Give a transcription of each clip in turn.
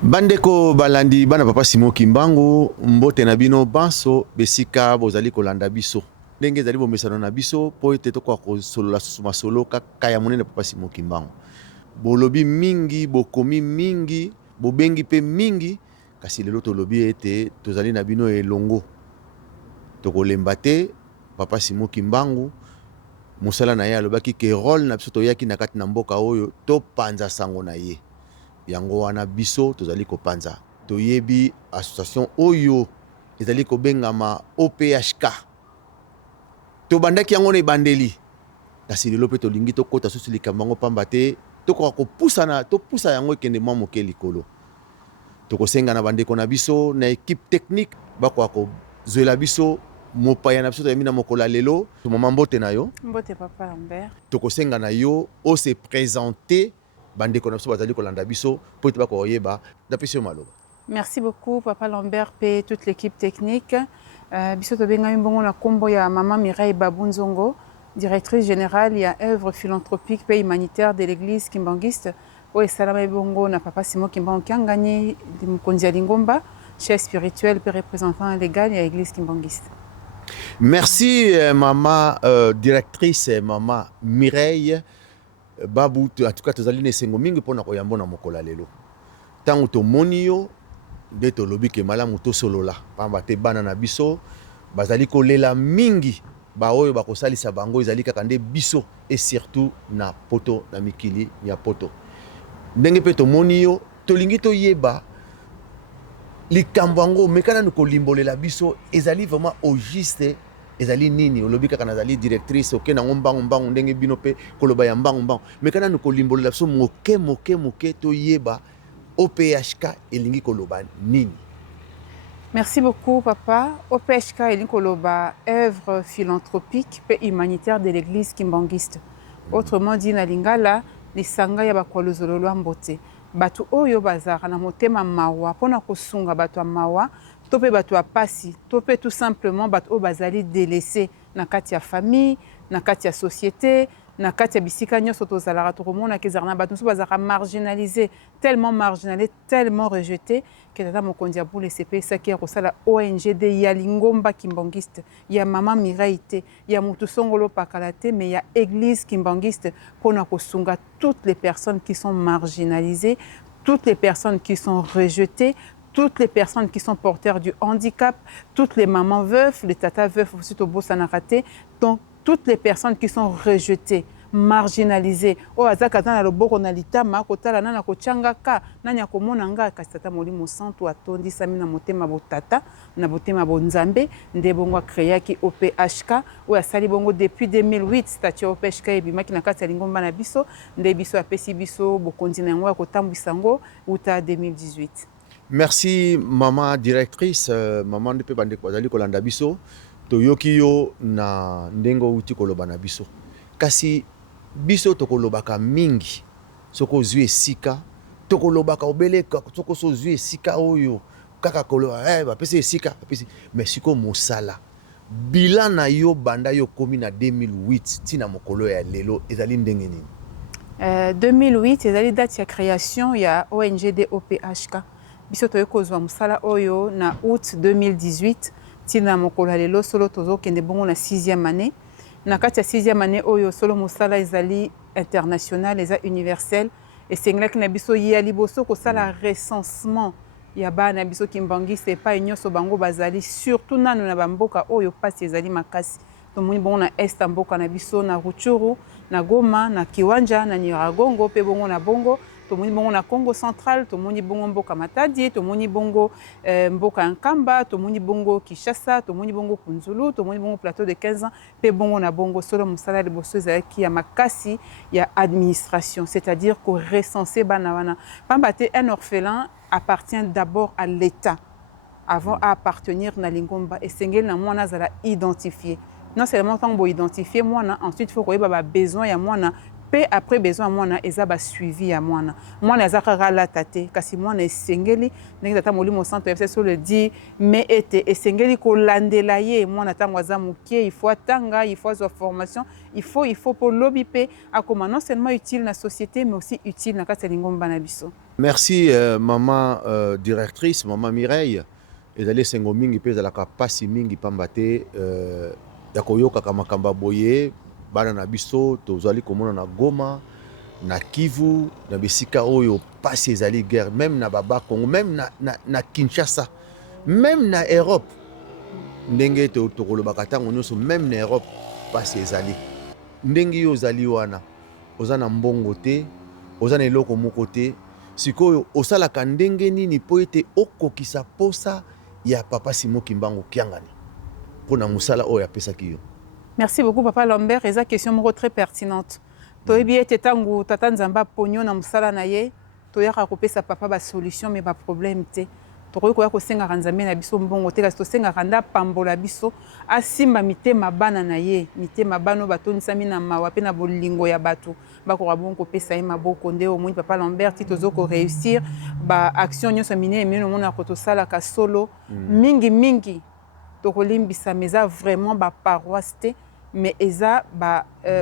Bandeko balandi bana papa Simon Kimbangu mbote na bino banso besika bozali kolanda biso ndenge ezali bomesano na biso po ete tokwa kosolola masolo kaka ya monene papa Simon Kimbangu bolobi mingi bokomi mingi bobengi pe mingi kasi lelo tolobi ete tozali na bino elongo tokolemba te papa Simon Kimbangu musala na ye alobaki ke rôle na biso toyaki na kati na mboka oyo to panza sango na ye yango wana biso tozali kopanza toyebi association oyo ezali kobengama OPHK tobandaki yango na ebandeli kasi lelo pe tolingi tokota susu likambo yango pamba te tokoka kopusana topusa yango ekende mwa moke likolo tokosenga na bandeko na biso na équipe technique bakoka kozwela biso mopaya na biso toyambi na mokolo lelo tomama mbote na yo Mbote papa Lambert. tokosenga na yo ose présenter bandeko na biso bazali kolanda biso po ete bakoyeba napesi yo maloba. Merci beaucoup papa Lambert et toute l'équipe technique. Biso tobengami bongo na kombo ya Maman Mireille Babunzongo, directrice générale ya œuvre philanthropique et humanitaire de l'église kimbanguiste. Oyo esalama bongo na papa Simon Kimbangu Kiangani mokonzi ya Lingomba, chef spirituel et représentant légal ya église kimbanguiste. Merci maman directrice maman Mireille Babu, en tout cas tozali ne sengo mingi pona koyambo na mokola lelo tango tomoni yo nde tolobi ke malamu tosolola pamba te bana na biso bazali kolela mingi ba oyo bakosalisa bango ezali kaka nde biso et surtout na poto na mikili ya poto ndenge pe tomoni yo tolingi toyeba likambo yango mekana nikolimbolela biso ezali vraiment au juste ezali nini olobi kaka nazali directrice oke na mbangu ndenge bino pe koloba ya mbangu mekana nikolimbolela biso moke toyeba OPHK elingi koloba nini. Merci beaucoup papa. OPHK elingi koloba œuvre philanthropique et humanitaire de l'église kimbanguiste. Autrement dit na lingala lisanga ya bakolozololo mbote. Batu oyo bazara na motema mawa pona kosunga batu ya mawa tope batu ya pasi tope tout simplement batu oyo bazali délaissé na kati ya famille na kati ya société na kati ya bisika nyonso tozalaka tokomona kezala na batu mosusu bazalaka marginalisé tellement rejeté ke tata mokonzi ya bule sepesaki ya kosala ONG de ya Lingomba kimbanguiste ya Mama Mireille te ya mutu songolo pakala te mais ya église kimbanguiste mpona kosunga toutes les personnes qui sont marginalisées, toutes les personnes qui sont rejetées, toutes les personnes qui sont porteurs du handicap, toutes les mamans veuves, les tatas veuves aussi au beau sanarate, donc toutes les personnes qui sont rejetées, marginalisées. O azakata na loboko na litama kotala na kochangaka nanya komona nga kasi tata molimo santo atondi sami na motema botata na botema bonzambe nde bongo créaki OPHK o asali bongo depuis 2008 statut OPHK ebimaki na kati ya Lingomba na biso nde biso apesi biso bokonzi na yango ya kotambwisa ngo uta 2018. Merci maman directrice maman de pe bandeko bazali kolanda biso toyoki yo na ndengo uti koloba na biso kasi biso tokolobaka mingi soko zwi esika tokolobaka obeleka soko so zwi esika oyo kaka koloba bapesi esika bapesi mais siko mosala bilan na yo banda yo komi na 2008 tina mokolo ya lelo ezali ndenge nini 2008 ezali date ya création ya ONG de OPHK biso toyekozwa mosala oyo na août 2018 tina mokolo lelo solo tozokende bongo na 6e année na kati ya 6e année oyo solo mosala ezali international eza universel esengelaki na biso ya liboso kosala recensement ya bana biso kimbanguiste epai nyonso bango bazali surtout nanu na bamboka oyo pasi ezali makasi tomoni bongo na este mboka na biso na Rutshuru na Goma na Kiwanja na Nyiragongo pe bongo na bongo tomoni bongo na Congo central tomoni bongo mboka Matadi tomoni bongo mboka Nkamba tomoni bongo Kinshasa tomoni bongo Kunzulu tomoni bongo plateau de 15 ans pe bongo na bongo solo musala liboso ezalaki ya makasi ya administration c'est-à-dire ko recenser bana wana pamba te un orphelin appartient d'abord à l'État avant à appartenir na Lingomba esengeli na mwana zala identifié non seulement tant bo identifier mwana ensuite faut koyeba ba besoin ya mwana pe après besoin mwana eza ba suivi ya mwana aza kaka lata te kasi mwana esengeli ndenge tata molimo centre FCS le dit mais ete esengeli kolandela ye mwana ntango aza mokie il faut atanga il faut azwa formation il faut pour lobi pe akoma non seulement utile na société mais aussi utile na kati ya lingomba na biso. Merci maman directrice maman Mireille ezali esengo mingi mpe ezalaka pasi mingi pamba te ya koyokaka makambo boye bana na biso tozali komona na Goma na Kivu na bisika oyo pasi ezali guerre même na baba Congo même na Kinshasa même na Europe ndenge tokolobaka ntango nyonso même na Europe pasi ezali ndenge yo ozali wana oza na mbongo te oza na eloko moko te sikoyo osalaka ndenge nini po ete okokisa posa ya papa Simon Kimbangu Kiangani mpona mosala oyo apesaki yo. Merci beaucoup, Papa Lambert. Et cette question est très pertinente. Tu as dit que tu as nzamba pognon na musala na ye, tu as rakopé sa papa ba solution mais ba problème te. Tu as ko senga ranzambe na biso mbongo te kasi to senga randa pambola biso asimba mitema bana na ye, mitema bano batonisa mina mawa pe na bolingo ya bato. Ba ko rabon ko pesa ye maboko nde au moins Papa Lambert ti tozo ko réussir ba action nyo samine mino mona ko to sala ka solo mingi tokolimbisa meza vraiment ba paroisse te mais eza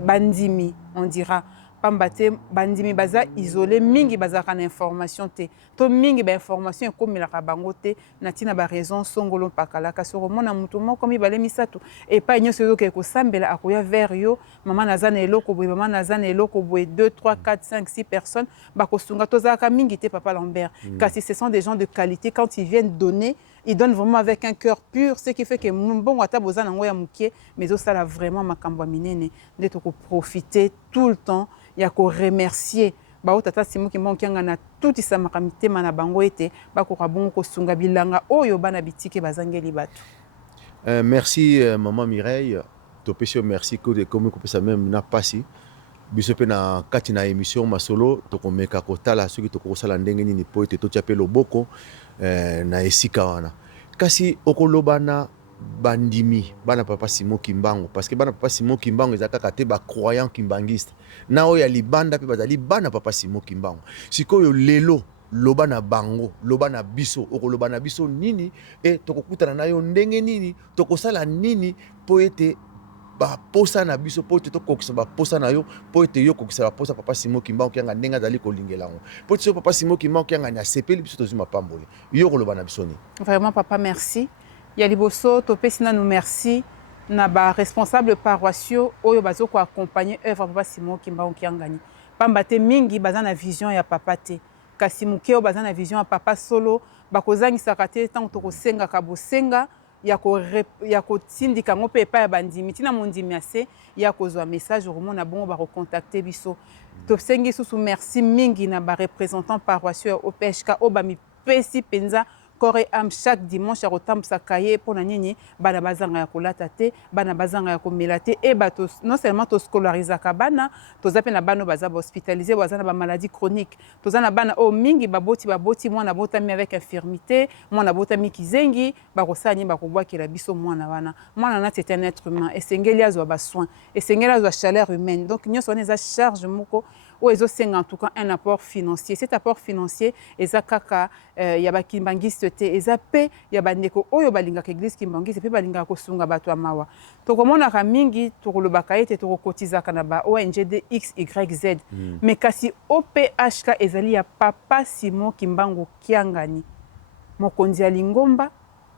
bandimi on dira pambate bandimi baza isolé mingi baza kana information te to mingi ba information comme la bango te na tina ba raison songolo pakala ka so mona mutu moko mi bale misato et pas nyo sezo ke ko sambela akoya vers yo mama nazana eloko boye mama nazana eloko boye 2 3 4 5 6 personnes ba ko sunga to zaka mingi te Papa Lambert car si ce sont des gens de qualité quand ils viennent donner ils donnent vraiment avec un cœur pur, ce qui fait que bon ata bozana ngoya mukie mais ça là vraiment makambo minene de to profiter tout le temps ya ko remercier ba tata Simon Kimbangu Kianga na tout isa makamite mana bango ete ba ko rabon ko sunga bilanga oyo bana bitike bazangeli bato. Merci maman Mireille to pesio merci que de comme ko pesa même na pasi biso pe na kati na émission masolo to ko meka ko tala soki to ko sala ndenge nini po ete to tiape loboko na esika wana kasi okoloba na bandimi bana papa Simon Kimbangu parce que bana papa Simon Kimbangu ezaka kate ba croyant kimbangiste na oya libanda pe bazali bana papa Simon Kimbangu sikoyo lelo loba na bango loba na biso okoloba na biso nini e tokokutana na yo ndenge nini tokosala nini po ete ba posa na biso po ete tokokisa ba posa na yo po ete yo kokisa ba posa papa Simon Kimbangu Kianga ndenge azali kolingelango po ete papa Simon Kimbangu Kianga na sepeli biso tozima pamboli yo koloba na biso ni. Vraiment papa merci ya liboso to pesina nous merci na ba responsable paroissiaux oyo bazo ko accompagner œuvre papa Simon Kimbangu Kianga ni pamba te mingi baza na vision ya papa te kasi mukeo baza na vision ya papa solo bakozangisaka te tant to kosenga ka bosenga ya ko tindika ngope pa ya bandimi tina mondimi ase ya kozwa message romona bongo ba recontacter biso to sengi susu merci mingi na ba représentant paroissiaux au PHK oba mi pesi penza kore am chaque dimanche à rotambusa kaye pona nini bana bazanga ya kolata te bana bazanga ya komela te e bato non seulement to scolarisaka bana to zape na bano baza hospitalisé baza na ba maladie chronique to za na bana o mingi baboti mwana botami avec infirmité mwana botami kizengi ba kosani ba kobwakela biso mwana na c'est un être humain et sengeli azwa ba soin et sengeli azwa chaleur humaine donc nyoso eza charge moko ou ils ont en tout cas un apport financier. Cet apport financier, eza kaka ya ba kimbangiste te, eza pe ya ba ndeko oyo balinga ka église kimbangiste pe balinga ko sunga bato amawa. To komona ka mingi to kolobaka ete to kotiza kana ba ONG de XYZ. Mais kasi OPHK ezali ya papa Simon Kimbangu Kiangani. Mokonzi ya Lingomba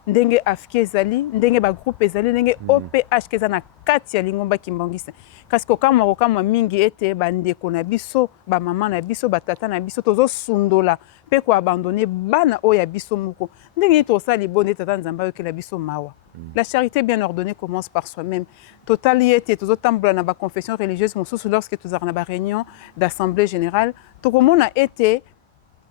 ndenge afiki ezali ndenge ba groupe ezali ndenge OPH keza na kati ya Lingomba Kimbangiste kasi kokamwa mingi ete bandeko na biso ba mama na biso ba tata na biso tozo sundola pe ko abandonner bana oya biso moko ndenge to sali bonne tata nzamba yo kela biso mawa. La charité bien ordonnée commence par soi-même. Totali ete tozo tambola na ba confession religieuse mosusu lorsque tozara na ba réunion d'assemblée générale to komona ete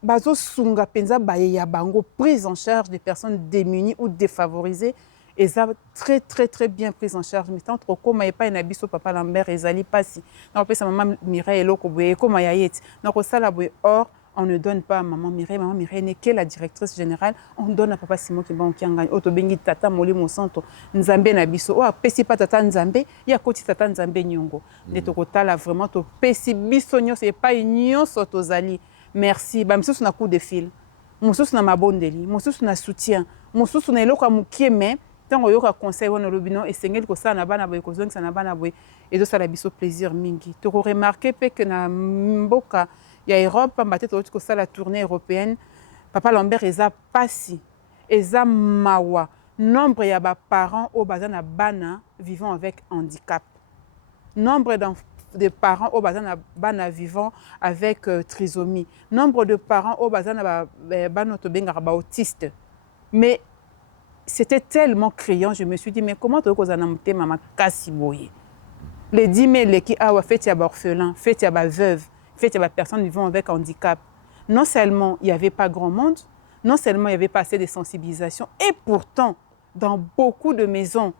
bazo sunga penza baye ya bango prise en charge des personnes démunies ou défavorisées et ça très bien prise en charge mais tant trop comme y pas na biso Papa Lambert ezali pasi na pesa maman Mireille eloko boye comme ya yeti na ko sala boye or on ne donne pas à Maman Mireille. Maman Mireille n'est que la directrice générale. On donne à Papa Simon Kimbangu qui gagne. Oto bengi tata moli mosanto nzambe na biso. O apesi pa tata nzambe, ya koti tata nzambe nyongo. De tokotala vraiment to pesi biso nyonso e pa nyonso tozali. Merci. Ba msusu na coup de fil. Msusu na mabondeli, msusu na soutien, msusu na eloko mukie mais tango yoka conseil wana lobino esengeli ko sana bana boye ko zongi sana bana boye ezo sala biso plaisir mingi. Toko remarquer pe que na mboka ya Europe mbate to ko sala tournée européenne Papa Lambert eza pasi eza mawa nombre ya ba parents au bazana bana vivant avec handicap. Nombre de parents au bazana bana vivant avec trisomie. Nombre de parents au bazana bana to benga ba autiste. Mais c'était tellement criant, je me suis dit, mais comment tu as dit maman kasi boye? Les 10 000 qui ont fait des orphelins, fait des veuves, fait des personnes vivant avec handicap. Non seulement il n'y avait pas grand monde, non seulement il n'y avait pas assez de sensibilisation, et pourtant, dans beaucoup de maisons,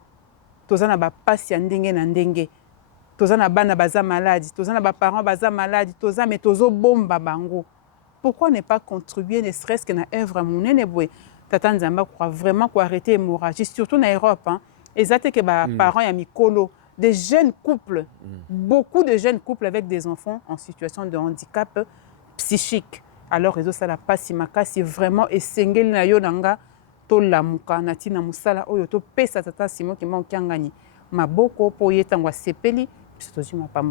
tu as pas si ndenge na ndenge. Tu as bana baza maladie, tu as parents baza maladie, tu as mais tu as bomba bango. Pourquoi ne pas contribuer, ne serait-ce que na œuvre monene boye? Tata Nzamba croit vraiment qu'on arrêter l'hémorragie, surtout en Europe. Et ça, c'est que les parents y mikolo, des jeunes couples, beaucoup de jeunes couples avec des enfants en situation de handicap psychique. Alors, réseau ça la passe c'est vraiment essengel na yo nanga to lamuka na tina musala oyo to pesa tata Simon qui m'a ngani maboko po yetangwa sepeli.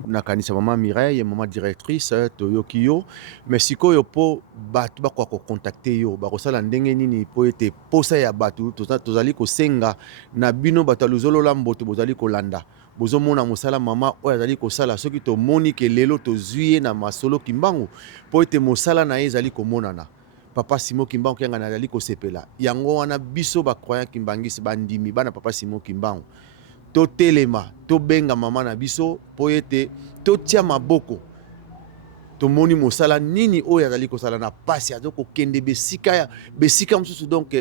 Nakanisa Maman Mireille, Maman directrice toyoki yo mais sikoyo po batu ba ko contacter yo ba kosala ndenge nini po ete posa ya batu tozali ko senga na bino batu luzolo la mboto bozali ko landa bozo mona musala mama oyo azali ko sala soki to moni ke lelo to zuye na masolo Kimbangu po ete musala na ezali ko monana Papa Simon Kimbangu kenga na azali ko sepela yango wana biso ba croyant Kimbangisi bandimi bana Papa Simon Kimbangu to telema to benga mama na biso po ete to tia maboko to moni mosala nini oyo azali kosala na pasi azoko kende besika msusu donc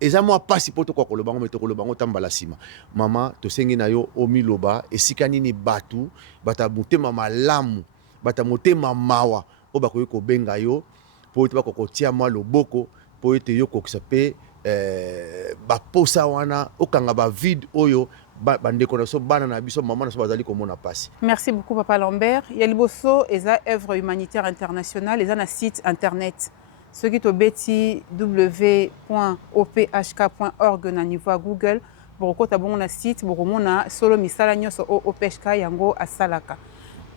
eza mwa pasi po to kwa kolobango me to kolobango tambala sima mama to sengi na yo omiloba esika nini batu bata motema malamu bata motema mawa o bakoyi ko benga yo po ete bako tia mwa loboko po ete yo kokisa pe baposa wana okanga ba vide oyo bandeko na so bana na biso maman na so bazali komona pasi. Merci beaucoup Papa Lambert. Yaliboso eza œuvre humanitaire internationale eza na site internet. Ce qui to beti w.ophk.org na niveau à Google boko tabongo na site boko mona solo misala nyoso OPHK yango asalaka.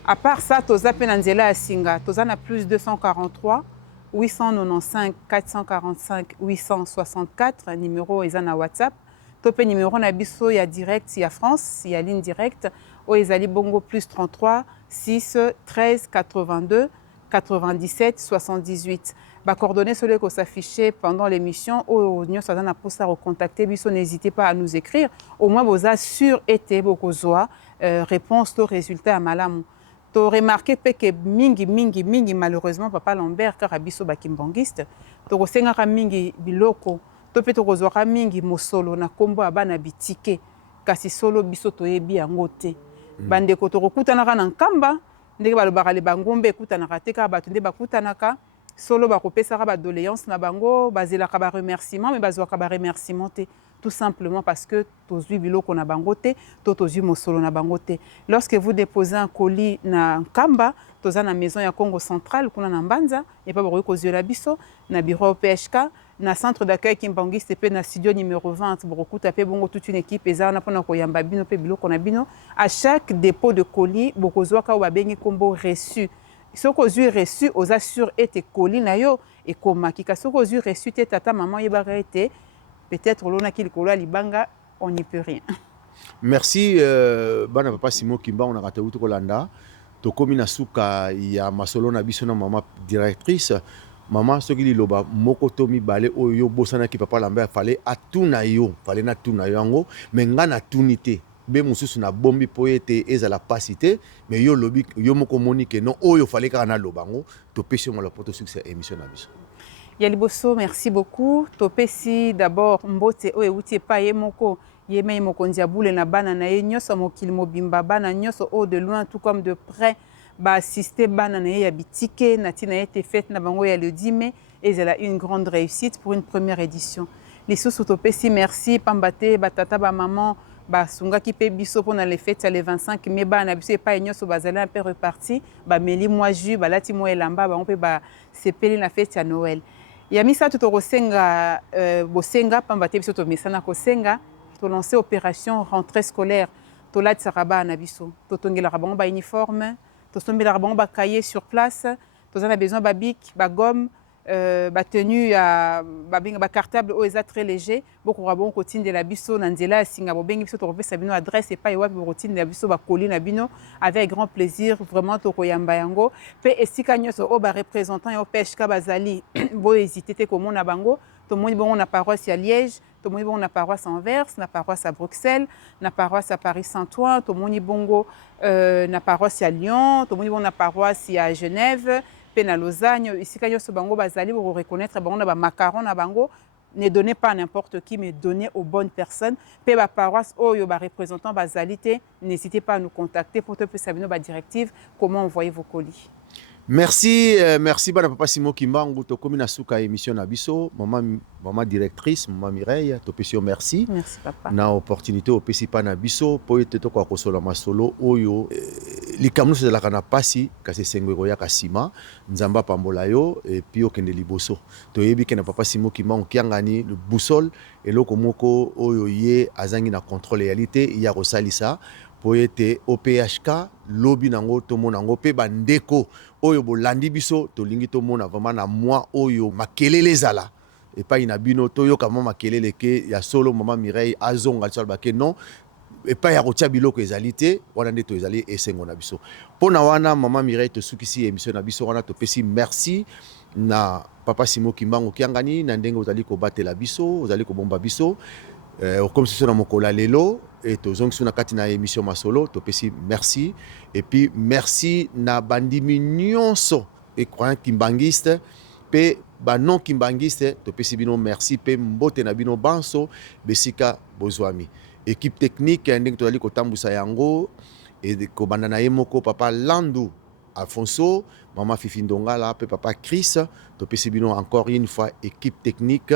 À part ça toza pe na nzela ya singa toza na plus 243 895 445 864 numéro ezana WhatsApp topé numéro na biso ya direct ya France ya ligne directe o ezali bongo plus 33 6 13 82 97 78 ba coordonnées sur les s'afficher pendant l'émission o nyonso azana posa recontacter biso n'hésitez pas à nous écrire au moins vous assure été bokozwa réponse au résultat à malamu. Tu as remarqué que mingi malheureusement Papa Lambert car abiso bakimbangiste to kosenga mingi biloko to pe to kozwaka mingi mosolo na kombo abana bitike kasi solo biso to yebi yango te bandeko to kokutanaka na nkamba ndenge balobaka le bangombe ekutanaka te ka bato nde bakutanaka solo bakopesaka ba doléance na bango bazelaka ba remerciement mais bazwaka ba remerciement te tout simplement parce que tozui biloko na bangote to tozui mosolo na bangote. Lorsque vous déposez un colis na Kamba toza na maison ya Congo central kuna na Mbanza et pas boroyi kozui la biso na bureau PHK na centre d'accueil Kimbangiste pe na studio numéro 20 boroku tapé bongo toute une équipe eza na pona koyamba bino pe biloko na bino à chaque dépôt de colis bokozwa ka ba bengi kombo reçu. Soko ozui reçu aux assure ete colis na yo et komaki ka soko ozui reçu te tata maman yebaka ete peut-être l'on a qui le libanga on n'y peut rien. Merci bana Papa Simon Kimbangu na kata utu kolanda to komi na suka ya masolo na biso na mama directrice mama soki liloba moko to mibale oyo bosana ki Papa Lambert fallait atuna yo fallait na tuna yango mais nga na tunité be mususu na bombi po ete ezala pasité mais yo lobi yo moko monique non oyo fallait ka na lobango to pesi mo la poto succès émission na biso. Yaliboso, merci beaucoup. Topesi d'abord mbote o euti pa ye moko yeme moko ndiaboule na bana na ye nyoso mokili mobimba bana nyoso au de loin tout comme de près assister bana na ye ya bitike na tina ete fête na bango ya le 10 mai et elle a eu une grande réussite pour une première édition. Lisusu topesi merci pambate batata ba maman basungaki pe biso pona les fêtes ya le 25 mai bana biso epai nyonso bazali un peu reparti bameli mwa jus balati mwa elamba bango mpe basepeli na fête ya Noël. Ya misato tokosenga bosenga pambate biso tomesana kosenga tolancé opération rentrée scolaire tolatisaka bana biso totongelaka bango bauniforme tosombelaka bango bakaye sur place toza na besoin babic bagomme batenu ya bacartable oyo eza très léger bokoka bongo kotindela biso na nzela ya singa bobengi biso tokopesa bino adresse epai ewapi bokotindela biso bakoli na bino avec grand plaisir vraiment tokoyamba yango mpe esika nyonso oyo bareprésentant ya opeshka bazali bohésite te komona bango tomoni bongo na paroisse ya Liège tomoni bongo na paroisse Anvers na paroisse à Bruxelles na paroisse à Paris Saint-Ouen tomoni bongo na paroisse ya Lyon tomoni bongo na paroisse ya Genève pe na Lausanne esika nyonso bango bazali boko reconnaître bango na ba macaron na bango. Ne donnez pas à n'importe qui, mais donnez aux bonnes personnes. Pe ba paroisse oyo ba représentant bazalité, n'hésitez pas à nous contacter pour te savoir nos directives, comment envoyer vos colis. Merci, merci bana papa Simon Kimbangu to komi na suka émission na biso maman directrice maman Mireille to pesio merci. Merci papa. Na opportunité au pesi pa na biso po ete to kwa kosola masolo oyo likamno se la kana pasi kasi sengwe ya kasima nzamba pambola yo et puis okende liboso to yebi ke na papa Simon Kimbangu kiangani le boussole et loko moko oyo ye azangi na contrôle réalité ya kosalisa po ete OPHK lobi nango tomona ngo pe bandeko oyo bolandi biso tolingi tomona vraiment na moi oyo makelele zala et pas ina bino toyo kama makelele ke ya solo maman Mireille azonga tsalba ke non et pas ya rotia biloko ezalité wana ndeto ezali esengo na biso pona wana maman Mireille to sukisi émission na biso wana to pesi merci na papa Simon Kimbangu kiangani na ndenge ozali ko batela biso ozali ko bomba biso comme si na mokola lelo et tozong suna kati na émission masolo to pesi merci et puis merci na bandimi nyonso et croyant kimbangiste pe ba non kimbangiste to pesi bino merci pe mbote na bino banso besika bozwami équipe technique ndenge tozali kotambusa yango et ko bandana yemoko papa Landu Alfonso maman Fifi Ndongala pe papa Chris to pesi bino encore une fois équipe technique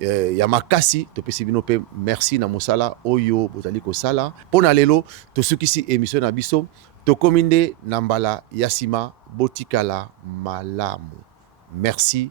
ya makasi to pesi bino pe merci na mosala oyo bozali kosala pona lelo to sukisi émission na biso to kominde na mbala yasima botikala malamu merci.